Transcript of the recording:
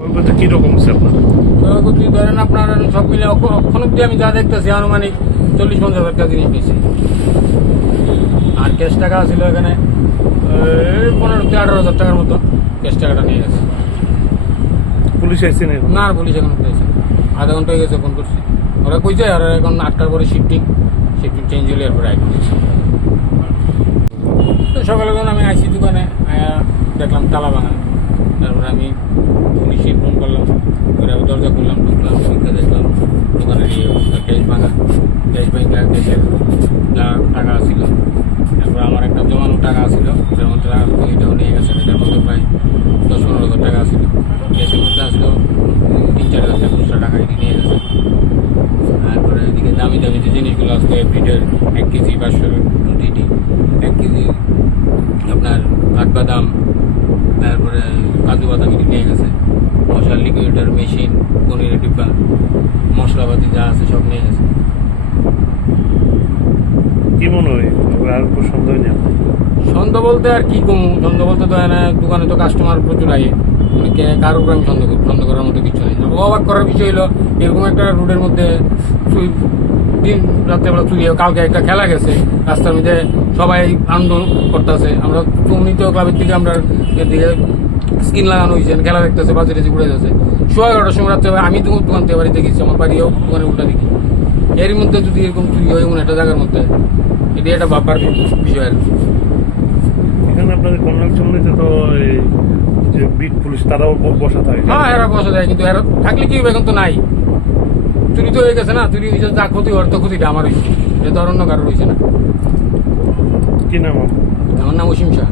বলতে কীরকম হচ্ছে আপনার? ক্ষয়ক্ষতি ধরেন আপনার সব মিলে এখন অব্দি আমি যা দেখতেছি আনুমানিক চল্লিশ পঞ্চাশ হাজার টাকা জিনিস নিয়েছি। আর ক্যাশ টাকা ছিল এখানে পনেরো থেকে আঠারো হাজার টাকার মতো ক্যাশ টাকাটা নিয়ে গেছে। পুলিশ আইসে না না আর পুলিশ এখন পেয়েছে আধা ঘণ্টা হয়ে গেছে ফোন করছি। ওরা কইছে আর এখন আটটার পরে শিফটিং শিফটিং চেঞ্জ হলে এরপরে আইন তো সকালে যখন আমি আইসি দোকানে দেখলাম তালা ভাঙা। তারপরে আমি পুলিশে ফোন করলাম, করে দরজা খুললাম, ঢুকলাম ঢুকে দেখলাম দোকানের ইয়ে ক্যাশ ভাঙা ক্যাশ ভাঙা ক্যাশের যা টাকা ছিল, তারপরে আমার একটা জমানো টাকা ছিল এটার মধ্যে এটাও নিয়ে গেছে, এটার মধ্যে প্রায় দশ পনেরো হাজার টাকা ছিল। ক্যাশের মধ্যে আসলো তিন চার হাজার খুচরা টাকা এটি নিয়ে গেছে। তারপরে এদিকে দামি দামি যে জিনিসগুলো আসলো এফিডের এক কেজি পাঁচশো দুইটি এক কেজি আপনার কাঠবাদাম তারপরে কাজু বাদাম এটি নিয়ে গেছে মশলা লিকুইডের মেশিন পনিরের ডিব্বা মশলাপাতি যা আছে সব নিয়ে গেছে কি মনে হয়? আর কোনো সন্দেহ নেই সন্দেহ বলতে আর কি কম? সন্দেহ বলতে তো এনে দোকানে তো কাস্টমার প্রচুর আগে কে কারোর উপর আমি সন্দেহ করি- সন্দেহ করার মতো কিছু নেই। অবাক করার বিষয় হলো এরকম একটা রোডের মধ্যে দিন রাত্রেবেলা চুরি। কালকে একটা খেলা গেছে রাস্তার মধ্যে সবাই আন্দোলন করতেছে আমরা চৌনিত ক্লাবের থেকে আমরা এদিকে স্কিন লাগানো হয়েছে খেলা দেখতেছে বাজারে টেজে ঘুরে যাচ্ছে সোয়া এগারোটার সময় রাত্রে আমি তো দোকান থেকে বাড়িতে গেছি আমার বাড়িও দোকানে উল্টা দেখি এর মধ্যে যদি এরকম চুরি হয় এমন একটা জায়গার মধ্যে এটি একটা ভাববার বিষয় আর কি। এখানে আপনাদের চন্ডিতে তো যে বিট পুলিশ তারাও বসা থাকে হ্যাঁ এরা বসা যায় কিন্তু এরা থাকলে কি হবে এখন তো নাই চুরি তো হয়ে গেছে না চুরি হয়েছে যা ক্ষতি তো ক্ষতিটা আমার হয়েছে এটা তো অন্য কারোর হয়েছে না। কি নাম? আমার নাম অসীম শাহ।